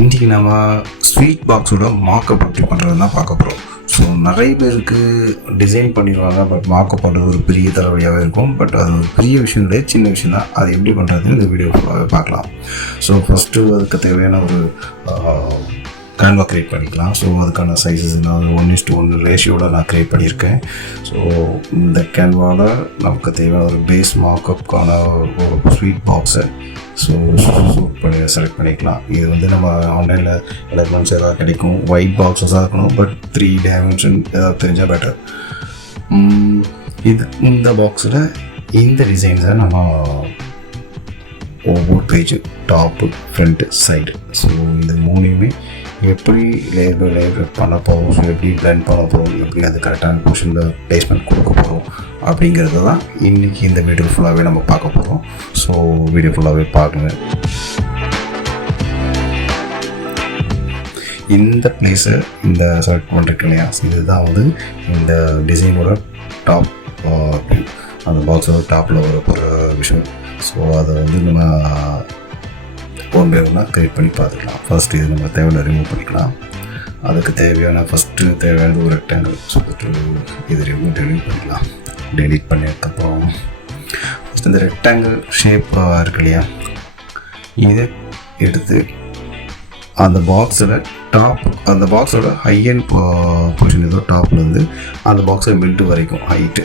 இன்றைக்கி நம்ம ஸ்வீட் பாக்ஸோட மாக்கப் எப்படி பண்ணுறது தான் பார்க்க போகிறோம். ஸோ நிறைய பேருக்கு டிசைன் பண்ணிடுவாங்க, பட் மாக்கப் பண்ணுறது ஒரு பெரிய தலைவலியாகவே இருக்கும். பட் அது ஒரு பெரிய விஷயம் கிடையாது, சின்ன விஷயம் தான். அது எப்படி பண்ணுறதுன்னு இந்த வீடியோ பார்க்கலாம். ஸோ ஃபஸ்ட்டு அதுக்கு தேவையான ஒரு கேன்வா க்ரியேட் பண்ணிக்கலாம். ஸோ அதுக்கான சைஸஸ் நான் 1:1 ரேஷியோட நான் க்ரியேட் பண்ணியிருக்கேன். ஸோ இந்த கேன்வாவில் நமக்கு தேவையான ஒரு பேஸ் மாக்கப்புக்கான ஒரு ஸ்வீட் பாக்ஸை சூட் பண்ணி செலக்ட் பண்ணிக்கலாம். இது வந்து நம்ம ஆன்லைனில் எலக்ட்ரானிக்ஸ் ஏதாவது கிடைக்கும், ஒயிட் பாக்ஸஸாக இருக்கணும், பட் 3 டைமென்ஷன் ஏதாவது தெரிஞ்சால் பெட்டர். இந்த பாக்ஸில் இந்த டிசைன்ஸை நம்ம ஒவ்வொரு page top front side, so இது மூணையுமே எப்படி லேயர் பை லேயர் பண்ண போகிறோம், ஸோ எப்படி பிளெண்ட் பண்ண போகிறோம், எப்படி அது கரெக்டான பொசிஷனில் பிளேஸ்மெண்ட் கொடுக்க போகிறோம் அப்படிங்கிறது தான் இன்றைக்கி இந்த வீடியோ ஃபுல்லாகவே நம்ம பார்க்க போகிறோம். ஸோ வீடியோ ஃபுல்லாகவே பாருங்க. இந்த பிளேஸை இந்த செலக்ட் பண்ணிருக்கு இல்லையா, இதுதான் வந்து இந்த டிசைனோட டாப் வியூ, அந்த பாக்ஸோட டாப்பில் வர போகிற விஷயம். ஸோ அதை வந்து நம்ம ஒன் பை ஒன்னாக க்ரியேட் பண்ணி பார்த்துக்கலாம். ஃபஸ்ட்டு இது நம்ம தேவையான ரிமூவ் பண்ணிக்கலாம். அதுக்கு தேவையான ஃபஸ்ட்டு தேவையானது ஒரு ரெக்டாங்கிள். ஸோ இது டெலிட் பண்ணிக்கலாம். டெலிட் பண்ணிட்டப்புறம் ஃபஸ்ட் இந்த ரெக்டாங்கிள் ஷேப்பாக இருக்கு இல்லையா, இதை எடுத்து அந்த பாக்ஸில் அந்த பாக்ஸோட ஹையண்ட் பொசிஷன் ஏதோ டாப்லேருந்து அந்த பாக்ஸில் மிட்டு வரைக்கும் ஹைட்டு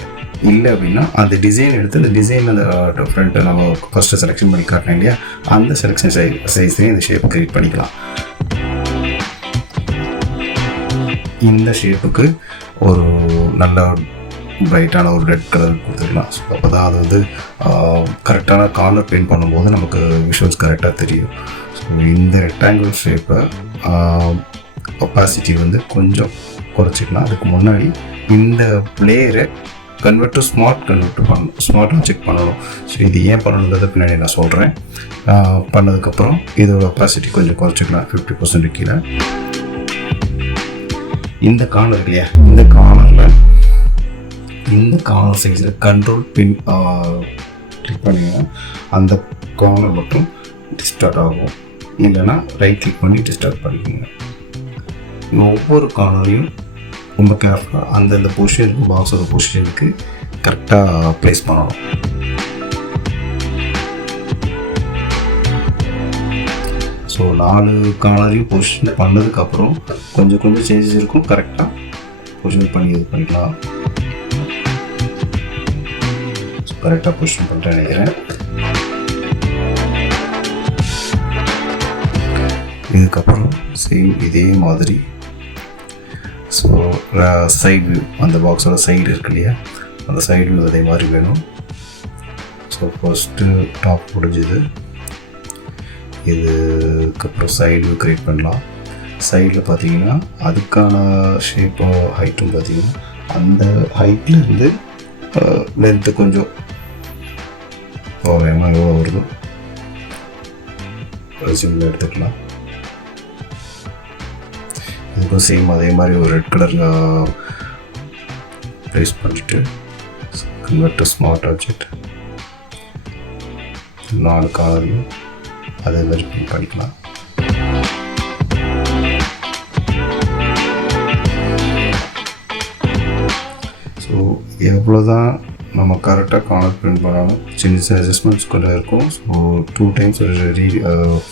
இல்லை அப்படின்னா அந்த டிசைன் எடுத்து அந்த டிசைன் அந்த ஃப்ரண்ட்டை நம்ம ஃபஸ்ட்டு செலெக்ஷன் பண்ணி காட்டினேன் இல்லையா, அந்த செலெக்ஷன் சைஸ்லேயும் இந்த ஷேப் க்ரியேட் பண்ணிக்கலாம். இந்த ஷேப்புக்கு ஒரு நல்ல பிரைட்டான ஒரு ரெட் கலர் கொடுத்துக்கலாம். ஸோ அப்போ தான் அது வந்து கரெக்டான கார்னர் பெயிண்ட் பண்ணும்போது நமக்கு விஷுவல்ஸ் கரெக்டாக தெரியும். ஸோ இந்த ரெக்டாங்கிள் ஷேப்பை ஒப்பாசிட்டி வந்து கொஞ்சம் குறைச்சிக்கலாம். அதுக்கு முன்னாடி இந்த லேயரை கன்வெர்ட் டு ஸ்மார்ட் பண்ணணும், ஸ்மார்ட்டாக செக் பண்ணணும். ஸோ இது ஏன் பண்ணணுன்றதை பின்னாடி நான் சொல்கிறேன். பண்ணதுக்கப்புறம் இதோட ஒப்பாசிட்டி கொஞ்சம் குறைச்சிக்கலாம், 50% கீழே. இந்த கார்னர் இருக்கு இல்லையா, இந்த கார்னர் சைஸில் கண்ட்ரோல் பின் கிளிக் பண்ணிங்கன்னா அந்த கார்னர் மட்டும் டிஸ்டார்ட் ஆகும், இல்லைன்னா ரைட் கிளிக் பண்ணி டிஸ்டார்ட் பண்ணிக்கோங்க. ஒவ்வொரு கார்னரையும் ரொம்ப கேர்ஃபுல்லாக அந்தந்த பொசிஷனுக்கு, பாக்ஸோட பொசிஷனுக்கு கரெக்டாக ப்ளேஸ் பண்ணணும். ஸோ 4 கார்னரையும் பொசிஷன் பண்ணதுக்கப்புறம் கொஞ்சம் சேஞ்சஸ் இருக்கும், கரெக்டாக பொசிஷன் பண்ணி இது பண்ணிக்கலாம். கரெக்டாக பொசிஷன் பண்ணிட்டு நினைக்கிறேன். இதுக்கப்புறம் சேம் இதே மாதிரி ஸோ சைடு அந்த பாக்ஸோட சைடு இருக்கு இல்லையா, அந்த சைடு அதே மாதிரி வேணும். ஸோ ஃபஸ்ட்டு டாப் முடிஞ்சுது, இதுக்கப்புறம் சைடு க்ரியேட் பண்ணலாம். சைடில் பார்த்தீங்கன்னா அதுக்கான ஷேப்போ ஹைட்டும் பார்த்தீங்கன்னா அந்த ஹைட்லேருந்து லென்த்து கொஞ்சம் எவ்வளோ வருதோ ரெஸ்யூமில் எடுத்துக்கலாம். இதுக்கும் சேம் அதே மாதிரி ஒரு ரெட் கலரில் ப்ளேஸ் பண்ணிவிட்டு கன்வெர்ட் டு ஸ்மார்ட் ஆப்ஜெக்ட் 4 கார்னரையும் அதே மாதிரி பின் பண்ணிக்கலாம். ஸோ எவ்வளோ தான் நம்ம கரெக்டாக கார்னர் பிரிண்ட் பண்ணாலும் சின்ன சின்ன அட்ஜஸ்ட்மெண்ட்ஸ் கூட இருக்கும். ஸோ 2 டைம்ஸ்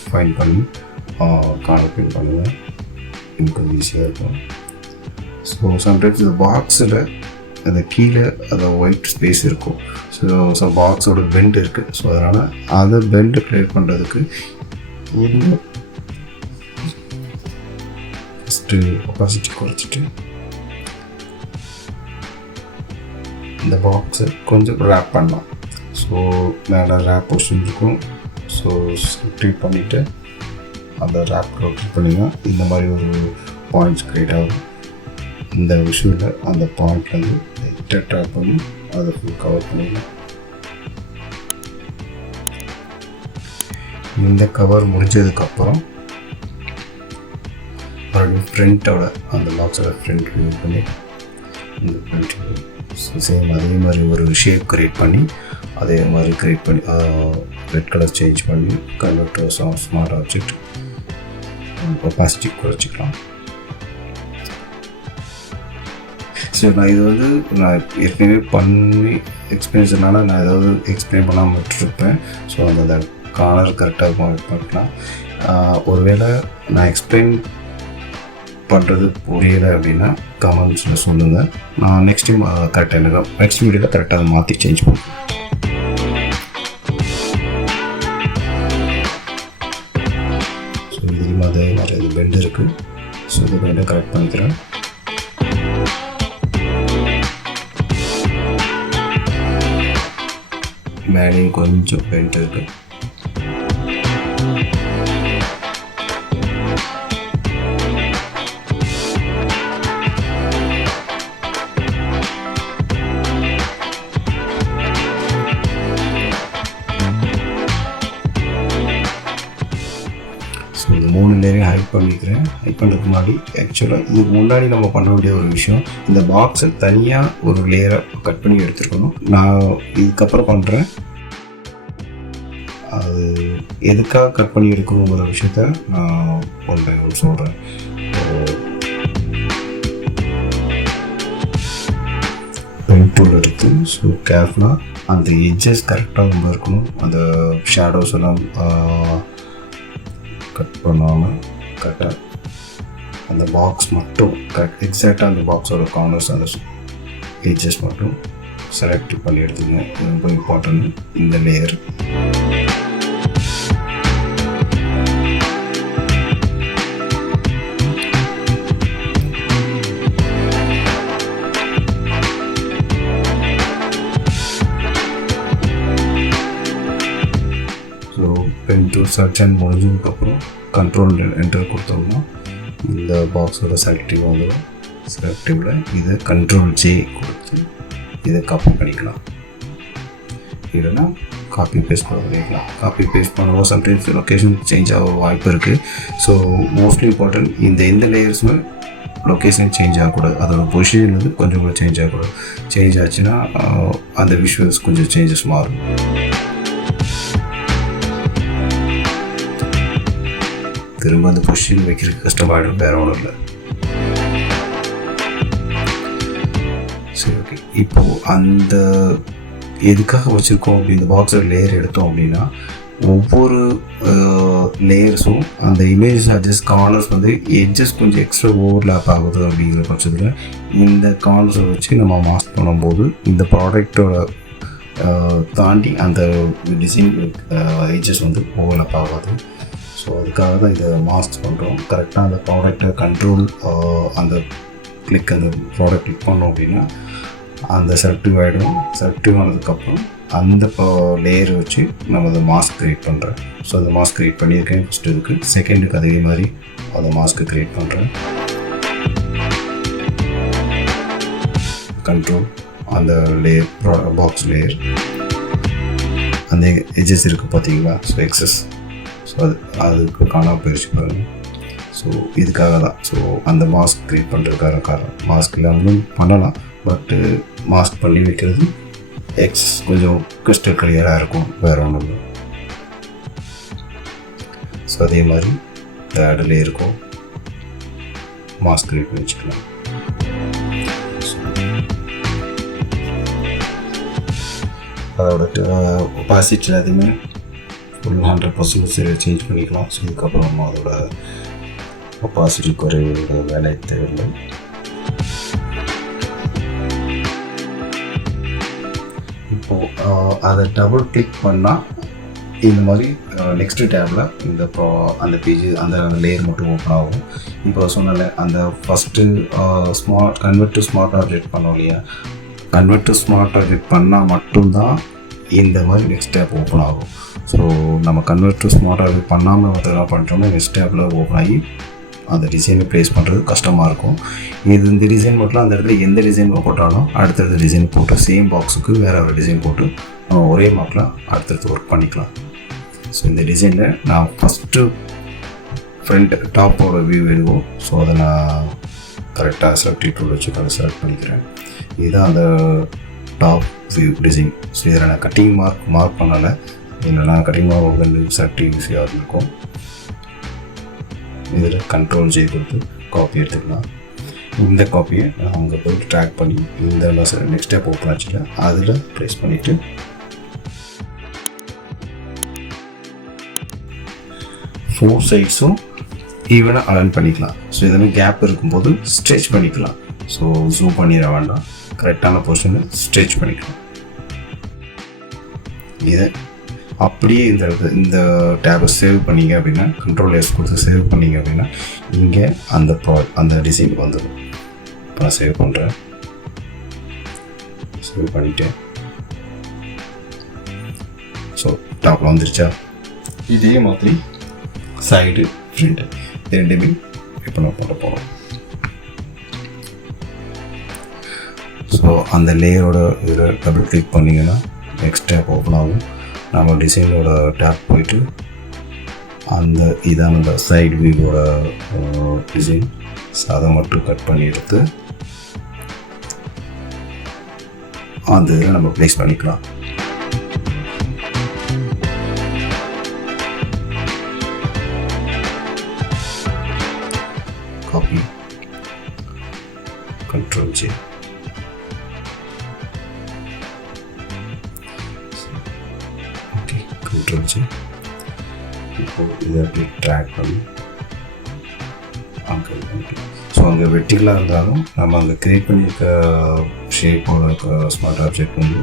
ஃபைன் பண்ணி கார்னர் பிரிண்ட் பண்ணுவேன், எனக்கு ஈஸியாக இருக்கும். ஸோ சம்டைம்ஸ் இந்த பாக்ஸில் அந்த கீழே அந்த ஒயிட் ஸ்பேஸ் இருக்கும். ஸோ பாக்ஸோட பெண்ட் இருக்குது. ஸோ அதனால் அதை பெண்டு க்ளியர் பண்ணுறதுக்கு ஃபஸ்ட்டு ஒப்பாசிட்டி குறைச்சிட்டு இந்த பாக்ஸை கொஞ்சம் ரேப் பண்ணலாம். ஸோ மேலே ரேப் பொசிஷன் இருக்கும். ஸோ க்ளிக் பண்ணிவிட்டு அந்த ரேப் க்ளிக் பண்ணிங்கன்னா இந்த மாதிரி ஒரு பாயிண்ட்ஸ் க்ரியேட் ஆகும். இந்த விஷயத்தில் அந்த பாயிண்ட்லேருந்து லைட்டாக ட்ராப் பண்ணி அதை ஃபுல் கவர் பண்ணிடலாம். இந்த கவர் முடிஞ்சதுக்கப்புறம் மறுபடியும் ஃப்ரண்ட்டோட அந்த பாக்ஸோட ஃப்ரண்ட் வியூ பண்ணி இந்த ஃப்ரண்ட் வியூ சேம் அதே மாதிரி ஒரு ஷேப் க்ரியேட் பண்ணி அதே மாதிரி க்ரியேட் பண்ணி ரெட் கலர் சேஞ்ச் பண்ணி convert to smart object opacity குறைச்சிக்கலாம். சரி, நான் இது வந்து நான் ஏற்கனவே பண்ணி எக்ஸ்பீரியன்ஸ்னால நான் ஏதாவது எக்ஸ்பிளைன் பண்ணாமல் விட்டுருப்பேன். ஸோ அந்த கார்னர் கரெக்டாக பண்ணலாம். ஒருவேளை நான் எக்ஸ்பிளைன் பண்ணுறது புரியலை அப்படின்னா கமெண்ட்ஸில் சொல்லுங்கள். நான் நெக்ஸ்ட் டைம் கரெக்டாக எனக்கு நெக்ஸ்ட் வீடியோவில் கரெக்டாக அதை மாற்றி சேஞ்ச் பண்ணுவேன். ஸோ இதுலேயும் அதே மாதிரி இது பெண்ட் இருக்குது. ஸோ இது பெண்டை கரெக்ட் பண்ணிக்கிறேன். மேலேயும் கொஞ்சம் பெண்ட் இருக்குது. ஸோ இந்த 3 லேயரையும் ஹைட் பண்ணிக்கிறேன். ஹைட் பண்ணுறதுக்கு முன்னாடி ஆக்சுவலாக இதுக்கு முன்னாடி நம்ம பண்ண வேண்டிய ஒரு விஷயம், இந்த பாக்ஸை தனியாக ஒரு லேயரை கட் பண்ணி எடுத்துருக்கணும். நான் இதுக்கப்புறம் பண்ணுறேன். அது எதுக்காக கட் பண்ணி எடுக்கணுங்கிற விஷயத்த நான் ஒன்று சொல்கிறேன். பென் டூல் எடுத்து ஸோ கேர்ஃபுல்லாக அந்த எட்ஜஸ் கரெக்டாக ரொம்ப இருக்கணும். அந்த ஷேடோஸ் எல்லாம் கட் பண்ணாமல் கரெக்டாக அந்த பாக்ஸ் மட்டும் கரெக்ட் எக்ஸாக்டாக அந்த பாக்ஸோட கார்னர்ஸ் அந்த எட்ஜஸ் மட்டும் செலக்ட் பண்ணி எடுத்துங்க. இது ரொம்ப இம்பார்ட்டன்ட். இந்த லேயர் சர்ச் முடிஞ்சதுக்கப்புறம் கண்ட்ரோல் என்டர் கொடுத்தோம்னா இந்த பாக்ஸோட செலக்டிவ் வந்துடும். செலக்டிவில் இதை கண்ட்ரோல் ஜே கொடுத்து இதை காப்பி பண்ணிக்கலாம். இல்லைன்னா காப்பி பேஸ்ட் பண்ணிக்கலாம். காப்பி பேஸ்ட் பண்ணுவோம் சம்டைம்ஸ் லொக்கேஷன் சேஞ்ச் ஆக வாய்ப்பு இருக்குது. ஸோ மோஸ்ட்லி இம்பார்ட்டன்ட் இந்த லேயர்ஸுமே லொக்கேஷன் சேஞ்ச் ஆகக்கூடாது. அதோட பொசிஷன் வந்து கொஞ்சம் கூட சேஞ்ச் ஆகக்கூடாது. சேஞ்ச் ஆச்சுன்னா அந்த விஷுவல்ஸ் கொஞ்சம் சேஞ்சஸ் மாறும். திரும்ப அந்த பொசிஷன் வைக்கிறதுக்கு கஷ்டமாயிடும், வேற ஒன்றும் இல்லை. சரி, ஓகே. இப்போது அந்த எதுக்காக வச்சுருக்கோம் அப்படி இந்த பாக்ஸில் லேயர் எடுத்தோம் அப்படின்னா ஒவ்வொரு லேயர்ஸும் அந்த இமேஜ் அட்ஜஸ்ட் கார்னர்ஸ் வந்து எட்ஜஸ் கொஞ்சம் எக்ஸ்ட்ரா ஓவர்லேப் ஆகுது அப்படிங்கிற பட்சத்தில் இந்த கார்னர்ஸை வச்சு நம்ம மாஸ்க் பண்ணும்போது இந்த ப்ராடக்டோட தாண்டி அந்த டிசைன் எட்ஜஸ் வந்து ஓவர்லேப் ஆகாது. ஸோ அதுக்காக தான் இதை மாஸ்க் பண்ணுறோம். கரெக்டாக அந்த ப்ராடக்டை கண்ட்ரோல் அந்த கிளிக் அந்த ப்ராடக்ட் கிளிக் பண்ணோம் அப்படின்னா அந்த செலக்டிவ் ஆகிடும். செலக்டிவ் ஆனதுக்கப்புறம் அந்த லேயரை வச்சு நம்ம அந்த மாஸ்க் க்ரியேட் பண்ணுறேன். ஸோ அந்த மாஸ்க் க்ரியேட் பண்ணியிருக்கேன் ஃபஸ்ட்டு இதுக்கு. செகண்டுக்கு அதே மாதிரி அந்த மாஸ்க்கு க்ரியேட் பண்ணுறேன். கண்ட்ரோல் அந்த லேயர் பாக்ஸ் லேயர் அந்த எட்ஜஸ் இருக்குது பார்த்தீங்களா. ஸோ எக்ஸஸ் ஸோ அதுக்கு காணாமல் போயிடுச்சு பாருங்கள். ஸோ இதுக்காக தான். ஸோ அந்த மாஸ்க் க்ரியேட் பண்ணுறதுக்காக காரணம். மாஸ்க் இல்லாமலும் பண்ணலாம், பட்டு மாஸ்க் பண்ணி வைக்கிறது கொஞ்சம் கிறிஸ்டல் கிளியராக இருக்கும், வேறு ஒன்றும் இல்லை. ஸோ அதே மாதிரி தேர்டில் இருக்கும் மாஸ்க் க்ரியேட் பண்ணி வச்சுக்கலாம். அதோட ஒப்பாசிட்டி எல்லாத்தையுமே ஃபுல் 100% சேஞ்ச் பண்ணிக்கலாம். ஸோ இதுக்கப்புறம் நம்ம அதோட ஒப்பாசிட்டி குறைவு வேலை தேவையில்லை. இப்போது அதை டபுள் கிளிக் பண்ணால் இந்த மாதிரி நெக்ஸ்ட் டேபில் அந்த பேஜ் அந்த லேயர் மட்டும் ஓப்பன் ஆகும். இப்போ சொன்னால அந்த first convert to smart object பண்ணோம் இல்லையா, கன்வெர்ட் டு ஸ்மார்ட் ஆப்ஜெக்ட் பண்ணால் மட்டும்தான் இந்த மாதிரி நெக்ஸ்ட் டேப் ஓப்பன் ஆகும். ஸோ நம்ம கன்வெர்ட் டு ஸ்மார்ட் ஆப்ஜெக்ட் பண்ணாமல் என்ன பண்ணுறோம்னா நெக்ஸ்ட் டேப்பில் ஓப்பன் ஆகி அந்த டிசைனை ப்ளேஸ் பண்ணுறது கஷ்டமாக இருக்கும். இந்த டிசைன் மட்டும் அந்த இடத்துல எந்த டிசைன் போட்டாலும் அடுத்தடுத்த டிசைன் போட்டு சேம் பாக்ஸுக்கு வேறு ஒரு டிசைன் போட்டு நம்ம ஒரே மார்க்கில் அடுத்தடுத்து ஒர்க் பண்ணிக்கலாம். ஸோ இந்த டிசைனில் நான் ஃபஸ்ட்டு ஃப்ரண்ட் டாப்போட வியூ எடுக்கும். ஸோ அதை நான் கரெக்டாக செலக்டிவ் டூல் வச்சு அதை செலக்ட் பண்ணிக்கிறேன். இதுதான் அந்த டாப் வியூ டிசைன். ஸோ இதில் நான் கட்டிங் மார்க் பண்ணலை, இதில் நான் கட்டிங் மார்க் வந்து செலக்டிவ் ஈஸியாக இருக்கும். இதில் கண்ட்ரோல் ஜே கொடுத்து காப்பி எடுத்துக்கலாம். இந்த காப்பியை நான் அங்கே போய் ட்ராக் பண்ணி இந்த நெக்ஸ்ட் ஸ்டெப் ஓப்பன் ஆச்சுல அதில் ப்ளேஸ் பண்ணிவிட்டு ஃபோர் சைட்ஸும் ஈவனாக அலைன் பண்ணிக்கலாம். ஸோ இதெல்லாம் கேப் இருக்கும்போது ஸ்ட்ரெச் பண்ணிக்கலாம். ஸோ ஜூம் பண்ணிட வேண்டாம், கரெக்டான பொசிஷனை ஸ்ட்ரெச் பண்ணிக்கலாம். இதை அப்படியே இந்த டேபை சேவ் பண்ணிங்க அப்படின்னா, கண்ட்ரோல் எஸ் கொடுத்து சேவ் பண்ணிங்க அப்படின்னா இங்கே அந்த டிசைன் வந்துடும். இப்போ நான் சேவ் பண்ணுறேன். சேவ் பண்ணிவிட்டேன். ஸோ டாப்பில் வந்துருச்சா? இதே மாதிரி சைடு ஃப்ரண்ட் ரெண்டுமே இப்போ நான் போட போகிறோம். ஸோ அந்த லேயரோட இதில் டபுள் கிளிக் பண்ணிங்கன்னா நெக்ஸ்ட் டேப் ஓப்பன் ஆகும். நம்ம டிசைனோட டேப் போயிட்டு அந்த இதான சைடு வியூவோட டிசைன் அதை மட்டும் கட் பண்ணி எடுத்து அந்த இதில் நம்ம ப்ளேஸ் பண்ணிக்கலாம். Copy, control J, control. இப்போது இதை அப்படி ட்ராக் பண்ணி அங்கே ஸோ அங்கே வெட்டிகளாக இருந்தாலும் நம்ம அங்கே க்ரியேட் பண்ணியிருக்க ஷேப்போட ஸ்மார்ட் ஆப்ஜெக்ட் வந்து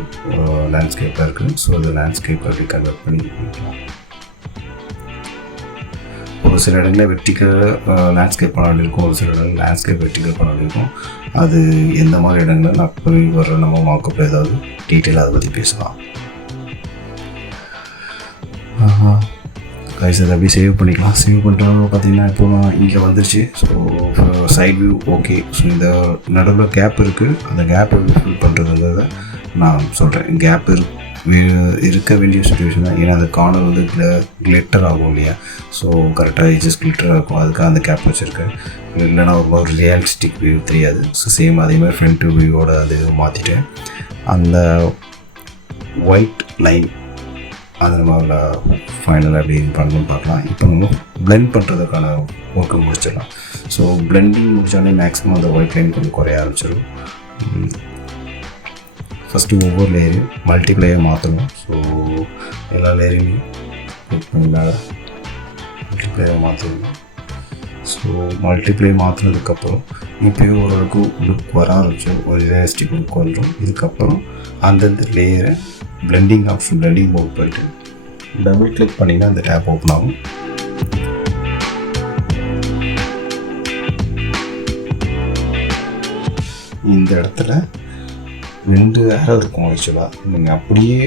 லேண்ட்ஸ்கேப்பாக இருக்குது. ஸோ அந்த லேண்ட்ஸ்கேப்பை அப்படி கன்வெர்ட் பண்ணிக்கலாம். ஒரு சில இடங்களில் வெர்டிக்கல் லேண்ட்ஸ்கேப் பண்ண வேண்டியிருக்கும், ஒரு சில இடங்கள் லேண்ட்ஸ்கேப் வெர்டிக்கல் பண்ண வேண்டியிருக்கும். அது எந்த மாதிரி இடங்களில் நான் போய் வர நம்ம மார்க்கப்பில் ஏதாவது டீட்டெயிலாக அதை பற்றி பேசலாம். கைஸ் அதை அப்படி சேவ் பண்ணிக்கலாம். சேவ் பண்ணுறது பார்த்திங்கன்னா இப்போ நான் இங்கே வந்துருச்சு. So side view okay. So இந்த நடுவில் கேப் இருக்குது. அந்த கேப்பை ஃபில் பண்ணுறதுங்கிறத நான் சொல்கிறேன். கேப் இருக்க வேண்டிய சுச்சுவேஷன் தான். ஏன்னா அந்த கார்னர் வந்து கிளிட்டர் ஆகும் இல்லையா? ஸோ கரெக்டாக எஜஸ் கிளிட்டர் ஆகும். அதுக்காக அந்த கேப் வச்சுருக்கேன். இல்லைனா ஒரு ரியலிஸ்டிக் வியூ தெரியாது. ஸோ சேம் அதே மாதிரி ஃப்ரண்ட் வியூவோட அது மாற்றிட்டேன். அந்த ஒயிட் லைன் அதை நம்ம ஃபைனலாக எப்படி பண்ணணும்னு பார்க்கலாம். இப்போ நம்ம பிளெண்ட் பண்ணுறதுக்கான ஒர்க்கை முடிச்சிடலாம். ஸோ பிளெண்டிங் முடித்தாலே மேக்ஸிமம் அந்த ஒயிட் லைன் கொஞ்சம் குறைய ஆரம்பிச்சிடும். ஃபஸ்ட்டு ஒவ்வொரு லேயரையும் மல்டிப்ளேயாக மாற்றணும். ஸோ எல்லா லேயரையும் கிளிக் பண்ணினால மல்டிப்ளேயாக மாற்றணும். ஸோ மல்டிப்ளே மாற்றினதுக்கப்புறம் இப்போயே ஓரளவுக்கு லுக் வர ஆரம்பிச்சோம். ஒரு ரியலிஸ்டிக் லுக் வந்துடும். இதுக்கப்புறம் அந்தந்த லேயரை பிளெண்டிங் ஆப்ஷன் பிளெண்டிங் மோட் போய்ட்டு டபுள் கிளிக் பண்ணிங்கன்னா அந்த டேப் ஓப்பன் ஆகும். இந்த இடத்துல 2 ஏரோ இருக்கும். ஆக்சுவலாக நீங்கள் அப்படியே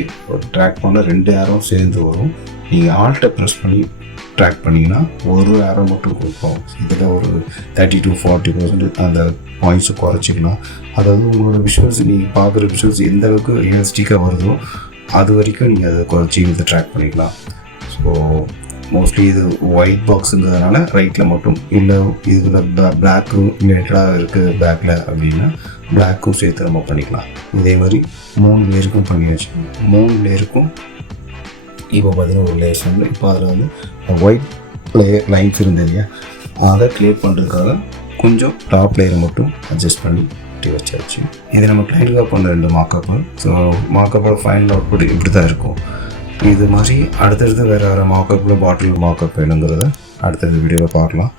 ட்ராக் பண்ண 2 ஏரோவும் சேர்ந்து வரும். நீங்கள் ஆல்ட்டை ப்ரெஸ் பண்ணி ட்ராக் பண்ணிங்கன்னா ஒரு ஏரோ மட்டும் கொடுப்போம். இதில் ஒரு 30-40% அந்த பாயிண்ட்ஸை குறைச்சிக்கலாம். அதாவது உங்களோட விஷுவல்ஸ் நீங்கள் பார்க்குற விஷுவல்ஸ் எந்த அளவுக்கு ரியலிஸ்டிக்காக வருதோ அது வரைக்கும் நீங்கள் அதை குறைச்சி இதை ட்ராக் பண்ணிக்கலாம். ஸோ மோஸ்ட்லி இது ஒயிட் பாக்ஸுங்கிறதுனால ரைட்டில் மட்டும், இல்லை இதில் பிளாக்கும் ரிலேட்டடாக இருக்குது பேக்கில் அப்படின்னா பிளாக்கும் சேர்த்து நம்ம பண்ணிக்கலாம். இதே மாதிரி 3 லேயருக்கும் பண்ணியாச்சு. 3 லேயருக்கும் இப்போ பார்த்தீங்கன்னா ஒரு லேயர்ஸ் வந்து இப்போ அதில் வந்து ஒயிட் லேயர் லைன்ஸ் இருந்தது இல்லையா, அதை கிளியர் பண்ணுறதுக்காக கொஞ்சம் டாப் லேயரை மட்டும் அட்ஜஸ்ட் பண்ணி வச்சாச்சு. இது நம்ம கிளைண்ட்டுக்காக பண்ண 2 மார்க்கப்பு. ஸோ மார்க்கப்போட ஃபைனல் அவுட்புட் இப்படி தான் இருக்கும். இது மாதிரி அடுத்தடுத்து வேறு மார்க்கப்பில் பாட்டில் மார்க்கப் வேணுங்கிறத அடுத்தடுத்த வீடியோவில் பார்க்கலாம்.